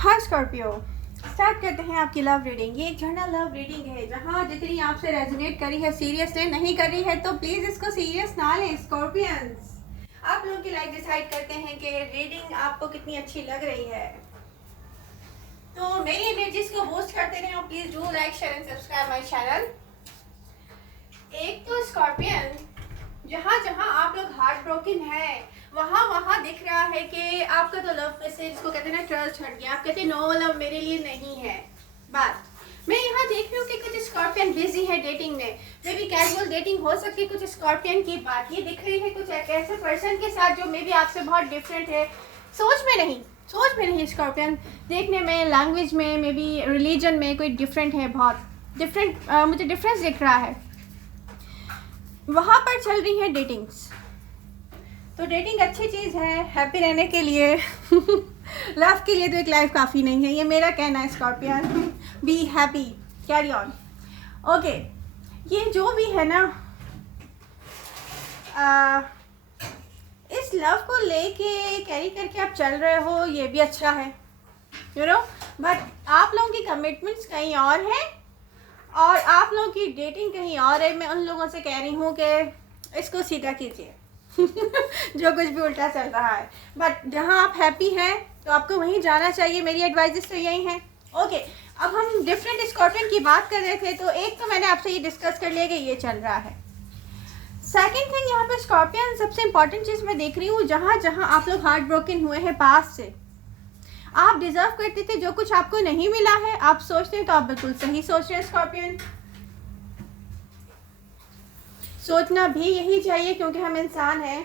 हाँ Scorpio, start करते हैं आपकी लव रीडिंग। ये एक जनरल लव रीडिंग है जहाँ जितनी आपसे रेजोनेट करी है सीरियस ले, नहीं करी है तो प्लीज़ इसको सीरियस ना लें। स्कॉर्पियंस, आप लोगों की लाइफ डिसाइड करते हैं कि रीडिंग आपको कितनी अच्छी लग रही है। तो मेरी एनर्जीज को होस्ट करते रहें और please do like share and subscribe my channel. एक तो स्कॉर्पियन, जहाँ जहाँ आप लोग हार्ट ब्रोकन है वहाँ वहाँ दिख रहा है कि आपका तो लव मैसेज को कहते हैं ना ट्रस्ट हट गया। आप कहते हैं नो लव मेरे लिए नहीं है। बात मैं यहाँ देख रही हूँ कि कुछ स्कॉर्पियन बिजी है डेटिंग में, मे बी कैजुअल डेटिंग हो सकती है। कुछ स्कॉर्पियन की बात ये दिख रही है कुछ एक ऐसे पर्सन के साथ जो मे बी आपसे बहुत डिफरेंट है। सोच में नहीं स्कॉर्पियन, देखने में, लैंग्वेज में, मे बी रिलीजन में कोई डिफरेंट है, बहुत डिफरेंट। मुझे डिफरेंस दिख रहा है। वहाँ पर चल रही है डेटिंग्स। तो डेटिंग अच्छी चीज़ है हैप्पी रहने के लिए लव के लिए तो एक लाइफ काफ़ी नहीं है, ये मेरा कहना है scorpion. Be happy, carry on. Okay, ये जो भी है ना, इस लव को लेके कैरी करके आप चल रहे हो, ये भी अच्छा है यू नो। बट आप लोगों की कमिटमेंट्स कहीं और हैं और आप लोगों की डेटिंग कहीं और है। मैं उन लोगों से कह रही हूँ कि इसको सीधा कीजिए जो कुछ भी उल्टा चल रहा है। बट जहाँ आप हैप्पी हैं तो आपको वहीं जाना चाहिए। मेरी एडवाइजेस तो यही हैं। ओके, अब हम डिफरेंट स्कॉर्पियन की बात कर रहे थे, तो एक तो मैंने आपसे ये डिस्कस कर लिया कि ये चल रहा है। सेकेंड थिंग, यहाँ पे स्कॉर्पियन सबसे इंपॉर्टेंट चीज़ मैं देख रही हूँ, जहाँ जहाँ आप लोग हार्ट ब्रोकन हुए हैं पास्ट से, आप डिजर्व करते थे, जो कुछ आपको नहीं मिला है आप सोचते हैं, तो आप बिल्कुल सही सोच रहे हैं स्कॉर्पियन। सोचना भी यही चाहिए क्योंकि हम इंसान हैं,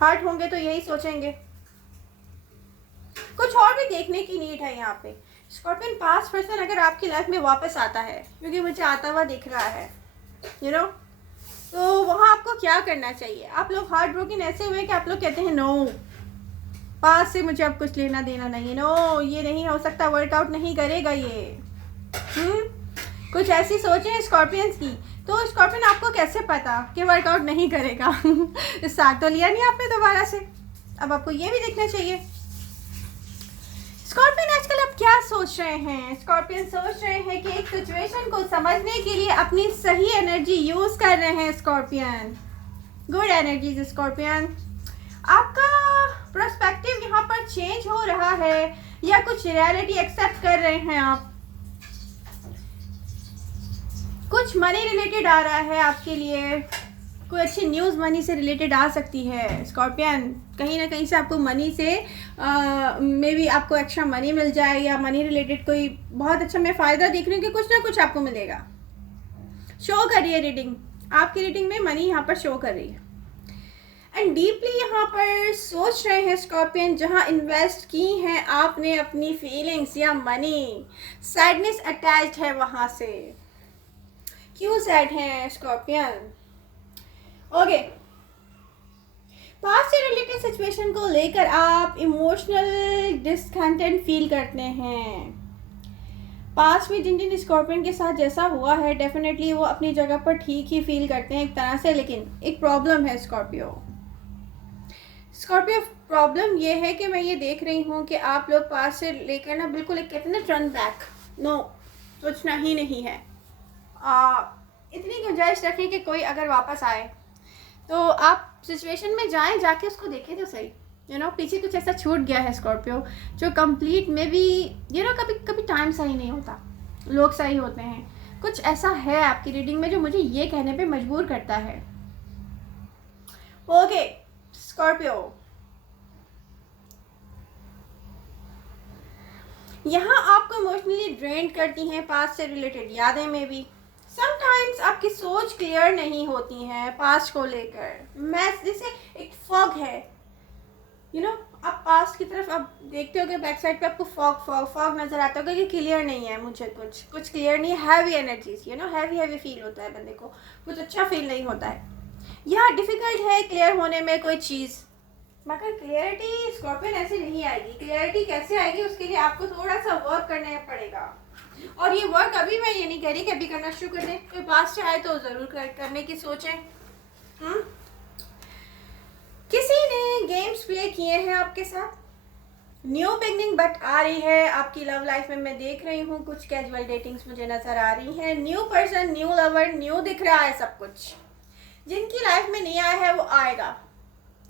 हार्ट होंगे तो यही सोचेंगे। कुछ और भी देखने की नीड है यहाँ पे। स्कॉर्पियन पास्ट पर्सन अगर आपकी लाइफ में वापस आता है, क्योंकि मुझे आता हुआ दिख रहा है यू नो, तो वहाँ आपको क्या करना चाहिए। आप लोग हार्ट ब्रोकन ऐसे हुए कि आप लोग कहते हैं नो, पास से मुझे अब कुछ लेना देना नहीं है, नो ये नहीं हो सकता, वर्कआउट नहीं करेगा ये। कुछ ऐसी सोचें स्कॉर्पियंस की। तो स्कॉर्पियन, आपको कैसे पता कि वर्कआउट नहीं करेगा स्टार्ट तो लिया नहीं आपने दोबारा से, अब आपको ये भी देखना चाहिए। स्कॉर्पियन आजकल आप क्या सोच रहे हैं? स्कॉर्पियन सोच रहे हैं कि एक सिचुएशन को समझने के लिए अपनी सही एनर्जी यूज कर रहे हैं स्कॉर्पियन। Good energies scorpion. आपका पर्सपेक्टिव यहाँ पर चेंज हो रहा है या कुछ रियलिटी एक्सेप्ट कर रहे हैं आप। कुछ मनी रिलेटेड आ रहा है आपके लिए, कोई अच्छी न्यूज़ मनी से रिलेटेड आ सकती है स्कॉर्पियन। कहीं ना कहीं से आपको मनी से मे बी आपको एक्स्ट्रा मनी मिल जाए, या मनी रिलेटेड कोई बहुत अच्छा मैं फ़ायदा देख रही हूँ कि कुछ ना कुछ आपको मिलेगा। शो कर रही है रीडिंग, आपकी रीडिंग में मनी यहाँ पर शो कर रही है। एंड डीपली यहाँ पर सोच रहे हैं स्कॉर्पियन, जहाँ इन्वेस्ट की हैं आपने अपनी फीलिंग्स या मनी, सैडनेस अटैच्ड है वहाँ से। क्यों सैड हैं स्कॉर्पियन? ओके, पास्ट से रिलेटेड सिचुएशन को लेकर आप इमोशनल डिसकंटेंट फील करते हैं। पास्ट में जिन जिन स्कॉर्पियन के साथ जैसा हुआ है, डेफिनेटली वो अपनी जगह पर ठीक ही फील करते हैं एक तरह से, लेकिन एक प्रॉब्लम है स्कॉर्पियो। प्रॉब्लम ये है कि मैं ये देख रही हूँ कि आप लोग पास्ट से लेकर ना बिल्कुल एक कहते हैं ना टर्न बैक, नो, सोचना ही नहीं है। इतनी गुंजाइश रखें कि कोई अगर वापस आए तो आप सिचुएशन में जाएं, जाके उसको देखें तो सही यू नो। पीछे कुछ ऐसा छूट गया है स्कॉर्पियो जो कंप्लीट में भी यू नो, कभी कभी टाइम सही नहीं होता, लोग सही होते हैं। कुछ ऐसा है आपकी रीडिंग में जो मुझे ये कहने पे मजबूर करता है। ओके स्कॉर्पियो, यहाँ आपको इमोशनली ड्रेन करती हैं पास्ट से रिलेटेड यादें में भी। समटाइम्स आपकी सोच क्लियर नहीं होती है पास्ट को लेकर। मैं जैसे एक फॉग है यू नो, आप पास्ट की तरफ आप देखते हो कि बैक साइड पे आपको फॉग फॉग फॉग नजर आता होगा कि क्लियर नहीं है, मुझे कुछ क्लियर नहीं है। Heavy energies you know, heavy feel होता है बंदे को, कुछ अच्छा फील नहीं होता है। यह डिफिकल्ट है क्लियर होने में कोई चीज़, मगर क्लियरिटी स्कॉर्पियन ऐसे नहीं आएगी। क्लियरिटी कैसे आएगी, उसके लिए आपको थोड़ा सा वर्क करना पड़ेगा। और ये वर्क अभी मैं ये नहीं कह रही कि अभी करना शुरू कर दें, कोई पास से आए तो ज़रूर करने की सोचें। किसी ने गेम्स प्ले किए हैं आपके साथ, न्यू बिगनिंग बट आ रही है आपकी लव लाइफ में। मैं देख रही हूँ कुछ कैजुअल डेटिंग्स मुझे नज़र आ रही हैं। New person, new lover, new दिख रहा है सब कुछ। जिनकी लाइफ में नहीं आया है वो आएगा।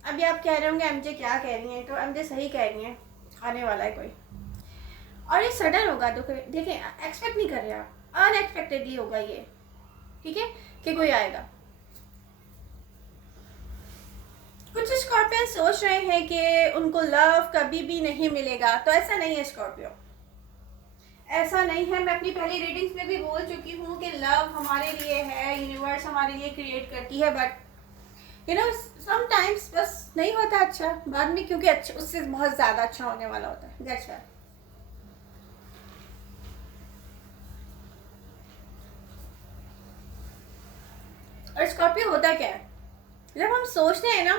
अभी आप कह रहे होंगे एमजे क्या कह रही हैं, तो एमजे सही कह रही हैं, आने वाला है कोई। और ये सडन होगा, तो देखें एक्सपेक्ट नहीं कर रहे आप, अनएक्सपेक्टेडली होगा ये, ठीक है, कि कोई आएगा। कुछ स्कॉर्पियन सोच रहे हैं कि उनको लव कभी भी नहीं मिलेगा, तो ऐसा नहीं है स्कॉर्पियो, ऐसा नहीं है। मैं अपनी पहली रीडिंग्स में भी बोल चुकी हूँ कि लव हमारे लिए है, यूनिवर्स हमारे लिए क्रिएट करती है, बट यू नो समटाइम्स बस नहीं होता अच्छा बाद में, क्योंकि अच्छा उससे बहुत ज़्यादा अच्छा होने वाला होता है। That's why. और स्कॉर्पियो होता क्या है, जब हम सोचते हैं ना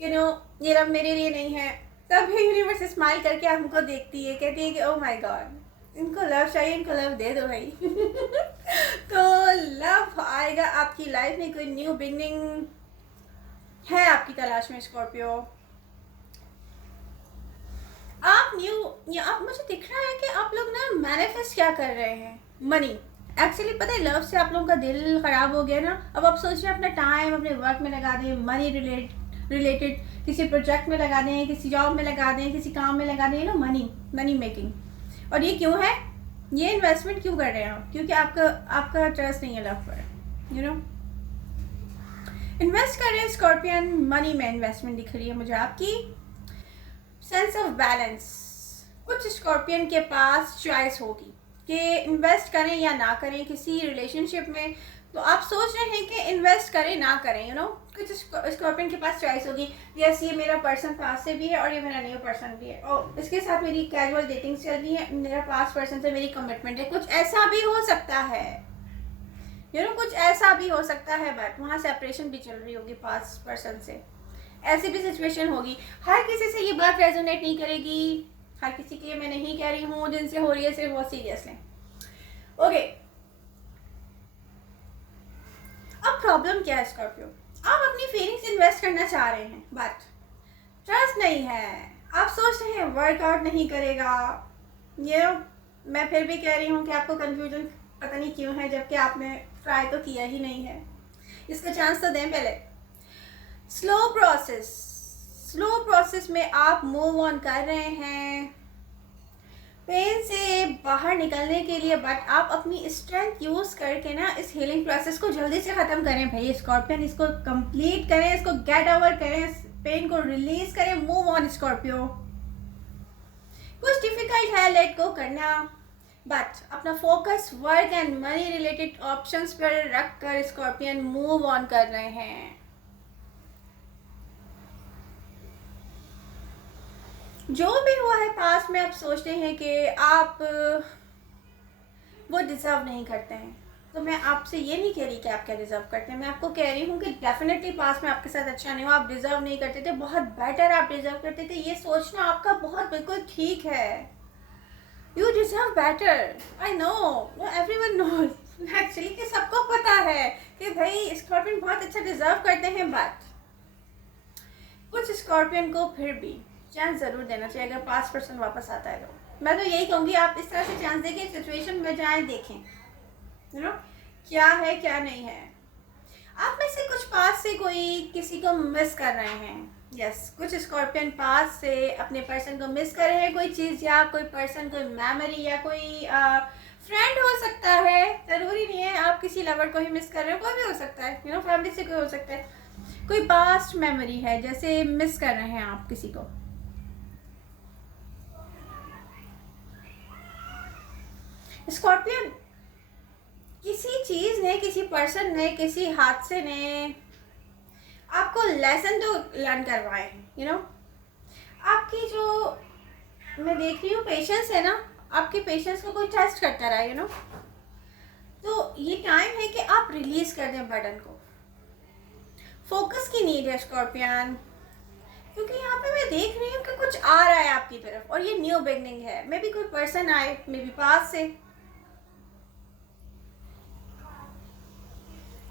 यू नो ये लव मेरे लिए नहीं है, तब भी यूनिवर्स स्माइल करके हमको देखती है, कहती है कि ओह माय गॉड इनको लव चाहिए, इनको लव दे दो भाई। तो लव आएगा आपकी लाइफ में, कोई न्यू बिगनिंग है आपकी तलाश में स्कॉर्पियो। आप मुझे दिख रहा है कि आप लोग ना मैनिफेस्ट क्या कर रहे हैं, मनी। एक्चुअली पता है लव से आप लोगों का दिल ख़राब हो गया ना, अब आप सोच रहे हैं अपना टाइम अपने वर्क में लगा दें, मनी रिलेटेड किसी प्रोजेक्ट में लगा दें, किसी जॉब में लगा दें, किसी काम में लगा दें, ना मनी मेकिंग। और ये क्यों है, ये इन्वेस्टमेंट क्यों कर रहे हैं आप, क्योंकि आपका ट्रस्ट नहीं है लव पर, यू नो इन्वेस्ट कर रहे हैं स्कॉर्पियन। मनी में इन्वेस्टमेंट दिख रही है मुझे आपकी। सेंस ऑफ बैलेंस, कुछ स्कॉर्पियन के पास चॉइस होगी कि इन्वेस्ट करें या ना करें किसी रिलेशनशिप में। तो आप सोच रहे हैं कि इन्वेस्ट करें ना करें, यू नो कुछ स्कॉर्पियन के पास चॉइस होगी, यस ये मेरा पर्सन पास से भी है और ये मेरा न्यू पर्सन भी है, और इसके साथ मेरी कैजुअल डेटिंग चल रही है, मेरा पास पर्सन से मेरी कमिटमेंट है। कुछ ऐसा भी हो सकता है, यू नो कुछ ऐसा भी हो सकता है, बट वहाँ सेपरेशन भी चल रही होगी पास पर्सन से, ऐसी भी सिचुएशन होगी। हर किसी से ये बात रेजोनेट नहीं करेगी, हर किसी के लिए मैं नहीं कह रही हूँ, जिनसे हो रही है सिर्फ वो सीरियस लें। ओके, अब प्रॉब्लम क्या है स्कॉर्पियो, आप अपनी फीलिंग्स इन्वेस्ट करना चाह रहे हैं बट ट्रस्ट नहीं है। आप सोच रहे हैं वर्कआउट नहीं करेगा, ये मैं फिर भी कह रही हूँ कि आपको कंफ्यूजन पता नहीं क्यों है, जबकि आपने ट्राई तो किया ही नहीं है। इसका चांस तो दें पहले। स्लो प्रोसेस में आप मूव ऑन कर रहे हैं पेन से बाहर निकलने के लिए, बट आप अपनी स्ट्रेंथ यूज़ करके ना इस हीलिंग प्रोसेस को जल्दी से ख़त्म करें भाई स्कॉर्पियन, इसको कंप्लीट करें, इसको गेट ओवर करें, पेन को रिलीज करें, मूव ऑन स्कॉर्पियो। कुछ डिफिकल्ट है लेट गो करना, बट अपना focus work and money related options पर रख कर स्कॉर्पियन मूव ऑन कर रहे हैं। जो भी हुआ है पास्ट में, आप सोचते हैं कि आप वो डिज़र्व नहीं करते हैं, तो मैं आपसे ये नहीं कह रही कि आप क्या डिज़र्व करते हैं, मैं आपको कह रही हूँ कि डेफिनेटली पास्ट में आपके साथ अच्छा नहीं हुआ, आप डिज़र्व नहीं करते थे, बहुत बेटर आप डिज़र्व करते थे। ये सोचना आपका बहुत बिल्कुल ठीक है, you deserve better. I know, everyone knows actually कि सबको पता है कि भाई स्कॉर्पियन बहुत अच्छा डिज़र्व करते हैं, बट कुछ स्कॉर्पियन को फिर भी चांस ज़रूर देना चाहिए। अगर 5% वापस आता है तो मैं तो यही कहूँगी आप इस तरह से चांस देखें, सिचुएशन में जाएं, देखें यू नो क्या है क्या नहीं है। आप में से कुछ पास से कोई किसी को मिस कर रहे हैं, यस कुछ स्कॉर्पियन पास से अपने पर्सन को मिस कर रहे हैं, कोई चीज़ या कोई पर्सन, कोई मेमोरी या कोई फ्रेंड हो सकता है, ज़रूरी नहीं है आप किसी लवर को ही मिस कर रहे हो, कोई भी हो सकता है, यू नो फैमिली से कोई हो सकता है, कोई पास्ट मेमोरी है जैसे मिस कर रहे हैं आप किसी को। स्कॉर्पियन किसी चीज़ ने, किसी पर्सन ने, किसी हादसे ने आपको लेसन तो लर्न करवाए हैं, यू नो आपकी जो मैं देख रही हूँ पेशेंस है ना, आपके पेशेंस को कोई टेस्ट करता रहा, यू नो तो ये टाइम है कि आप रिलीज कर दें बर्डन को। फोकस की नीड है स्कॉर्पियन, क्योंकि यहाँ पे मैं देख रही हूँ कि कुछ आ रहा है आपकी तरफ और ये न्यू बिगनिंग है। मे बी कोई पर्सन आए, मे बी पास से,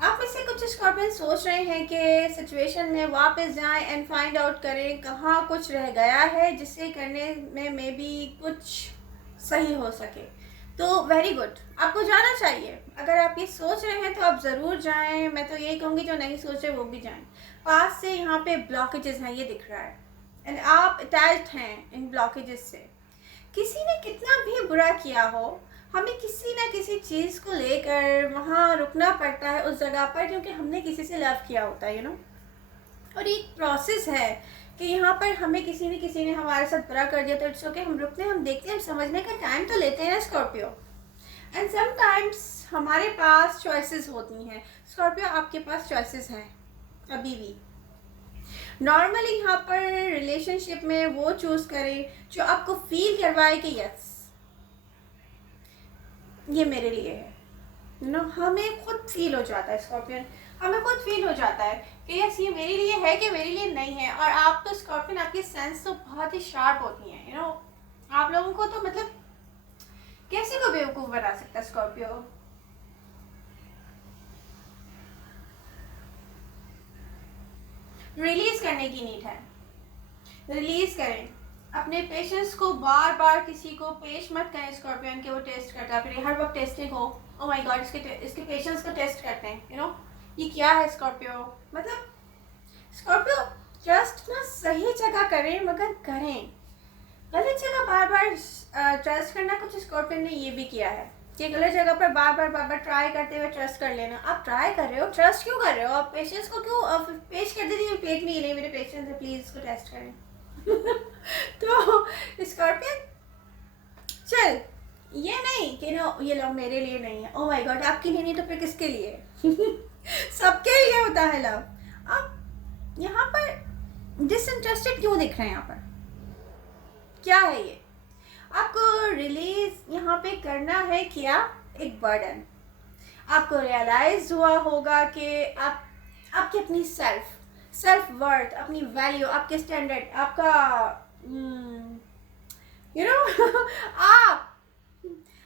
आप में से कुछ स्कॉर्पियन सोच रहे हैं कि सिचुएशन में वापस जाएं एंड फाइंड आउट करें कहाँ कुछ रह गया है जिससे करने में मे बी कुछ सही हो सके। तो वेरी गुड, आपको जाना चाहिए। अगर आप ये सोच रहे हैं तो आप ज़रूर जाएं। मैं तो यही कहूँगी जो नहीं सोच रहे वो भी जाएं। पास से यहाँ पे ब्लॉकेजेस हैं, ये दिख रहा है, एंड आप अटैच्ड हैं इन ब्लॉकेजेस से। किसी ने कितना भी बुरा किया हो, हमें किसी ना किसी चीज़ को लेकर वहाँ रुकना पड़ता है उस जगह पर, क्योंकि हमने किसी से लव किया होता है, और एक प्रोसेस है कि यहाँ पर हमें किसी ने हमारे साथ बुरा कर दिया, तो इट्स ओके, हम रुकते हैं, हम देखते हैं, हम समझने का टाइम तो लेते हैं ना स्कॉर्पियो। एंड समटाइम्स हमारे पास चॉइसेस होती हैं। स्कॉर्पियो, आपके पास चॉइसेस हैं अभी भी। नॉर्मली यहाँ पर रिलेशनशिप में वो चूज़ करें जो आपको फील करवाए कि यस ये मेरे लिए है। हमें खुद फील हो जाता है स्कॉर्पियन, हमें खुद फील हो जाता है कि यस ये मेरे लिए है कि मेरे लिए नहीं है। और आप तो स्कॉर्पियन, आपकी सेंस तो बहुत ही शार्प होती हैं। आप लोगों को तो मतलब कैसे को बेवकूफ़ बना सकता है स्कॉर्पियो। रिलीज करने की नीड है, रिलीज करें अपने पेशेंस को। बार बार किसी को पेश मत करें स्कॉर्पियन के वो टेस्ट करता है, फिर हर वक्त टेस्टिंग हो। ओ माय गॉड, इसके पेशेंस को टेस्ट करते हैं। ये क्या है स्कॉर्पियो। मतलब स्कॉर्पियो ट्रस्ट ना सही जगह करें, मगर करें। गलत जगह बार बार ट्रस्ट करना, कुछ स्कॉर्पियन ने ये भी किया है कि गलत जगह पर बार बार ट्राई करते हुए ट्रस्ट कर लेना। आप ट्राई कर रहे हो, ट्रस्ट क्यों कर रहे हो? आप पेशेंस को क्यों पेश कर देती है प्लेट में, ये नहीं मेरे पेशेंस है, प्लीज़ इसको टेस्ट करें। तो स्कॉर्पियन चल, ये नहीं कि ये लव मेरे लिए नहीं है। ओ माय गॉड, आपके लिए नहीं तो फिर किसके लिए? सबके लिए होता है लव। अब यहाँ पर डिसइंटरेस्टेड क्यों दिख रहे हैं? यहाँ पर क्या है ये? आपको रिलीज यहाँ पे करना है क्या? एक बर्डन। आपको रियलाइज हुआ होगा कि आपकी अपनी सेल्फ वर्थ, अपनी वैल्यू, आपके स्टैंडर्ड, आपका आप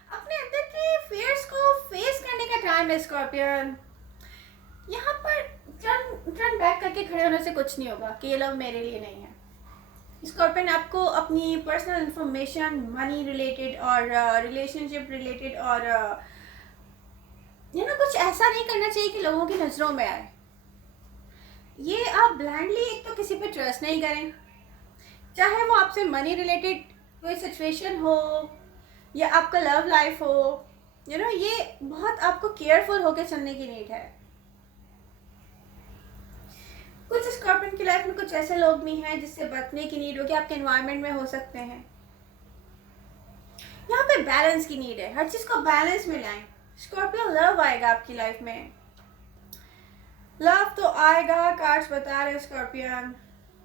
अपने अंदर के फियर्स को फेस करने का टाइम है स्कॉर्पियन। यहाँ पर टर्न बैक करके खड़े होने से कुछ नहीं होगा कि ये लव मेरे लिए नहीं है। स्कॉर्पियन, आपको अपनी पर्सनल इंफॉर्मेशन, मनी रिलेटेड और रिलेशनशिप रिलेटेड और कुछ ऐसा नहीं करना चाहिए कि लोगों की नज़रों में आए। ये आप ब्लाइंडली एक तो किसी पे ट्रस्ट नहीं करें, चाहे वो आपसे मनी रिलेटेड कोई सिचुएशन हो या आपका लव लाइफ हो। ये बहुत आपको केयरफुल होकर चलने की नीड है। कुछ स्कॉर्पियन की लाइफ में कुछ ऐसे लोग भी हैं जिससे बचने की नीड होगी, आपके एनवायरनमेंट में हो सकते हैं। यहाँ पे बैलेंस की नीड है, हर चीज़ को बैलेंस में लाएं। स्कॉर्पियो, लव आएगा आपकी लाइफ में, लव तो आएगा। कार्ड्स बता रहे स्कॉर्पियन,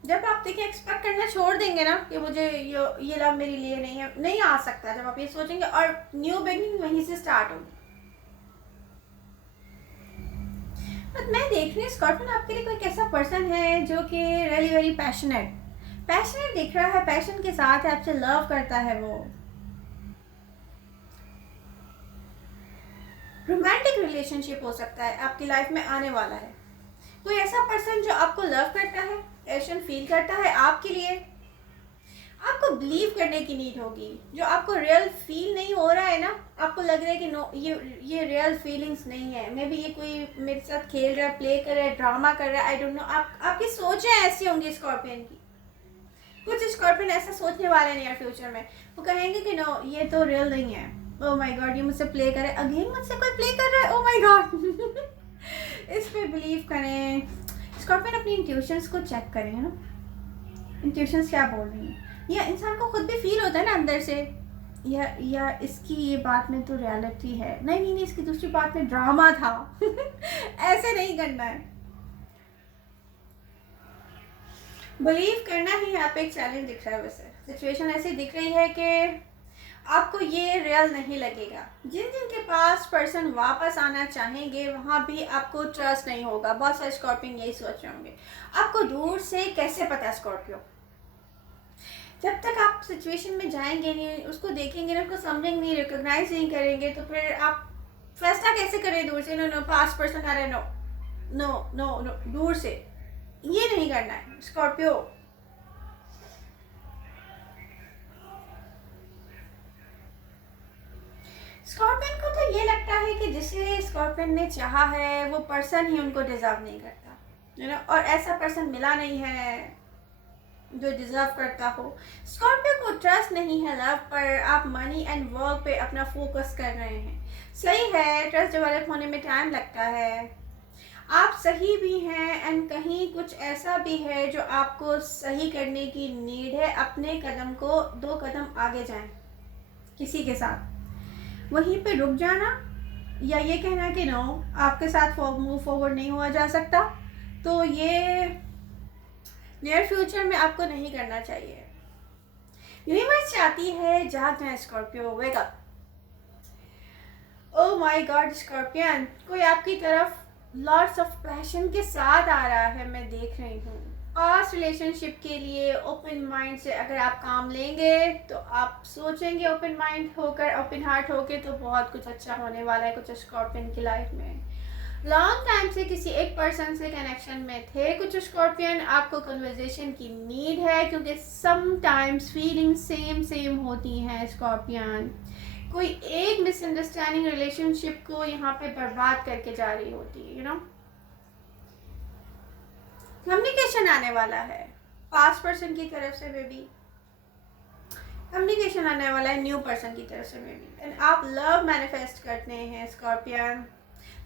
जब आप देखिए एक्सपेक्ट करना छोड़ देंगे ना कि मुझे ये लव मेरे लिए नहीं है, नहीं आ सकता। जब आप ये सोचेंगे और न्यू बिगिनिंग वहीं से स्टार्ट होगी। मैं देख रही हूँ स्कॉर्पियन, आपके लिए कोई ऐसा पर्सन है जो कि रियली वेरी पैशनेट दिख रहा है, पैशन के साथ है, आपसे लव करता है। वो रोमांटिक रिलेशनशिप हो सकता है आपकी लाइफ में आने वाला है। कोई ऐसा पर्सन जो आपको लव करता है, पैशन फील करता है आपके लिए। आपको बिलीव करने की नीड होगी। जो आपको रियल फील नहीं हो रहा है ना, आपको लग रहा है कि नो, ये रियल फीलिंग्स नहीं है, मे बी ये कोई मेरे साथ खेल रहा है, प्ले कर रहा है, ड्रामा कर रहा है, आई डोंट नो। आपकी सोचें ऐसी होंगी स्कॉर्पियन की। कुछ स्कॉर्पियन ऐसा सोचने वाले नहीं है फ्यूचर में, वो कहेंगे कि नो, ये तो रियल नहीं है। ओ माय गॉड, ये मुझसे प्ले कर रहा है, अगेन मुझसे कोई प्ले कर रहा है, ओ माय गॉड। इस पे बिलीव करें। स्कॉर्पियन अपनी इंट्यूशंस को चेक करें, है ना, इंट्यूशंस क्या बोल रही हैं। या इंसान को खुद भी फील होता है ना अंदर से, या इसकी ये बात में तो रियलिटी है, नहीं, इसकी दूसरी बात में ड्रामा था। ऐसे नहीं करना है। बिलीव करना ही यहाँ पे एक चैलेंज दिख रहा है। वैसे सिचुएशन ऐसी दिख रही है कि आपको ये रियल नहीं लगेगा। जिन के पास पर्सन वापस आना चाहेंगे वहाँ भी आपको ट्रस्ट नहीं होगा। बहुत सारे स्कॉर्पियन यही सोच रहे होंगे। आपको दूर से कैसे पता स्कॉर्पियो? जब तक आप सिचुएशन में जाएंगे नहीं, उसको देखेंगे ना, उसको समझेंगे नहीं, रिकॉग्नाइज नहीं करेंगे, तो फिर आप फैसला कैसे करें दूर से? नो, पास्ट पर्सन आ रहे, नो, नो नो नो, दूर से, ये नहीं करना है स्कॉर्पियो। स्कॉर्पियन को तो ये लगता है कि जिसे स्कॉर्पियन ने चाहा है वो पर्सन ही उनको डिजर्व नहीं करता, यू नो, और ऐसा पर्सन मिला नहीं है जो डिजर्व करता हो। स्कॉर्पियो को ट्रस्ट नहीं है लव पर, आप मनी एंड वर्क पे अपना फोकस कर रहे हैं। सही है, ट्रस्ट डेवलप होने में टाइम लगता है, आप सही भी हैं एंड कहीं कुछ ऐसा भी है जो आपको सही करने की नीड है। अपने कदम को 2 कदम आगे जाएं किसी के साथ, वहीं पे रुक जाना या ये कहना कि नो आपके साथ मूव फॉरवर्ड नहीं हुआ जा सकता, तो ये नियर फ्यूचर में आपको नहीं करना चाहिए। यूनिवर्स चाहती है जाग जाए Scorpio, wake up. Oh my God scorpion, कोई आपकी तरफ लॉट्स ऑफ पैशन के साथ आ रहा है, मैं देख रही हूँ। पास्ट रिलेशनशिप के लिए ओपन माइंड से अगर आप काम लेंगे तो आप सोचेंगे ओपन माइंड होकर, ओपन हार्ट होकर, तो बहुत कुछ अच्छा होने वाला है कुछ स्कॉर्पियन की लाइफ में। लॉन्ग टाइम से किसी एक पर्सन से कनेक्शन में थे कुछ स्कॉर्पियन, आपको कन्वर्जेशन की नीड है क्योंकि समटाइम्स फीलिंग सेम होती हैं स्कॉर्पियन। कोई एक मिसअंडरस्टैंडिंग रिलेशनशिप को यहाँ पे बर्बाद करके जा रही होती है, यू नो। कम्युनिकेशन आने वाला है पास्ट पर्सन की तरफ से, मे बी कम्युनिकेशन आने वाला है न्यू पर्सन की तरफ से, मे बी। एंड आप लव मैनिफेस्ट करते हैं स्कॉर्पियन।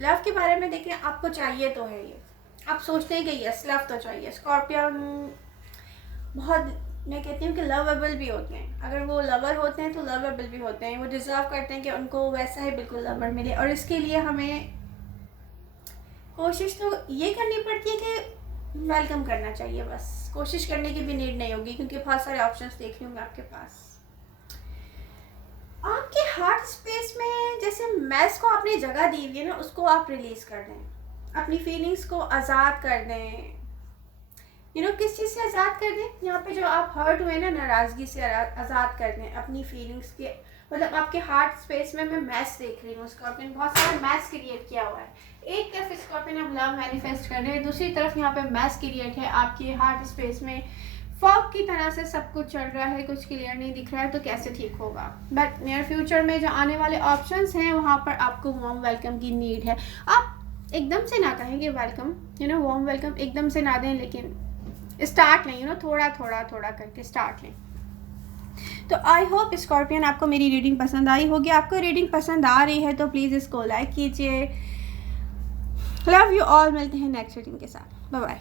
लव के बारे में देखिए, आपको चाहिए तो है ये, आप सोचते हैं कि यस लव तो चाहिए। स्कॉर्पियन बहुत, मैं कहती हूँ कि लवेबल भी होते हैं, अगर वो लवर होते हैं तो लवेबल भी होते हैं, वो डिज़र्व करते हैं कि उनको वैसा ही बिल्कुल लवर मिले। और इसके लिए हमें कोशिश तो ये करनी पड़ती है कि वेलकम करना चाहिए, बस कोशिश करने की भी नीड नहीं होगी क्योंकि बहुत सारे ऑप्शंस देख रही हूँ मैं आपके पास। आपके हार्ट स्पेस में जैसे मैस को आपने जगह दी हुई है ना, उसको आप रिलीज़ कर दें, अपनी फीलिंग्स को आज़ाद कर दें। यू नो, किस चीज़ से आज़ाद कर दें? यहाँ पे जो आप हर्ट हुए ना, नाराज़गी से आज़ाद कर दें अपनी फीलिंग्स के। मतलब आपके हार्ट स्पेस में मैं मैस देख रही हूँ, स्कॉर्पियन बहुत सारा मैस क्रिएट किया हुआ है। एक तरफ स्कॉर्पियन आप लव मैनिफेस्ट कर रहे हैं, दूसरी तरफ यहाँ पे मैस क्रिएट है आपके हार्ट स्पेस में। फॉग की तरह से सब कुछ चल रहा है, कुछ क्लियर नहीं दिख रहा है, तो कैसे ठीक होगा? बट नियर फ्यूचर में जो आने वाले ऑप्शंस हैं वहाँ पर आपको वार्म वेलकम की नीड है। आप एकदम से ना कहेंगे welcome, you know, warm welcome एकदम से ना दें, लेकिन स्टार्ट लें, यू नो, थोड़ा करके स्टार्ट लें। तो आई होप स्कॉर्पियन आपको मेरी रीडिंग पसंद आई होगी। आपको रीडिंग पसंद आ रही है तो प्लीज़ इसको लाइक कीजिए। लव यू ऑल, मिलते हैं नेक्स्ट रीडिंग के साथ, बाय बाय।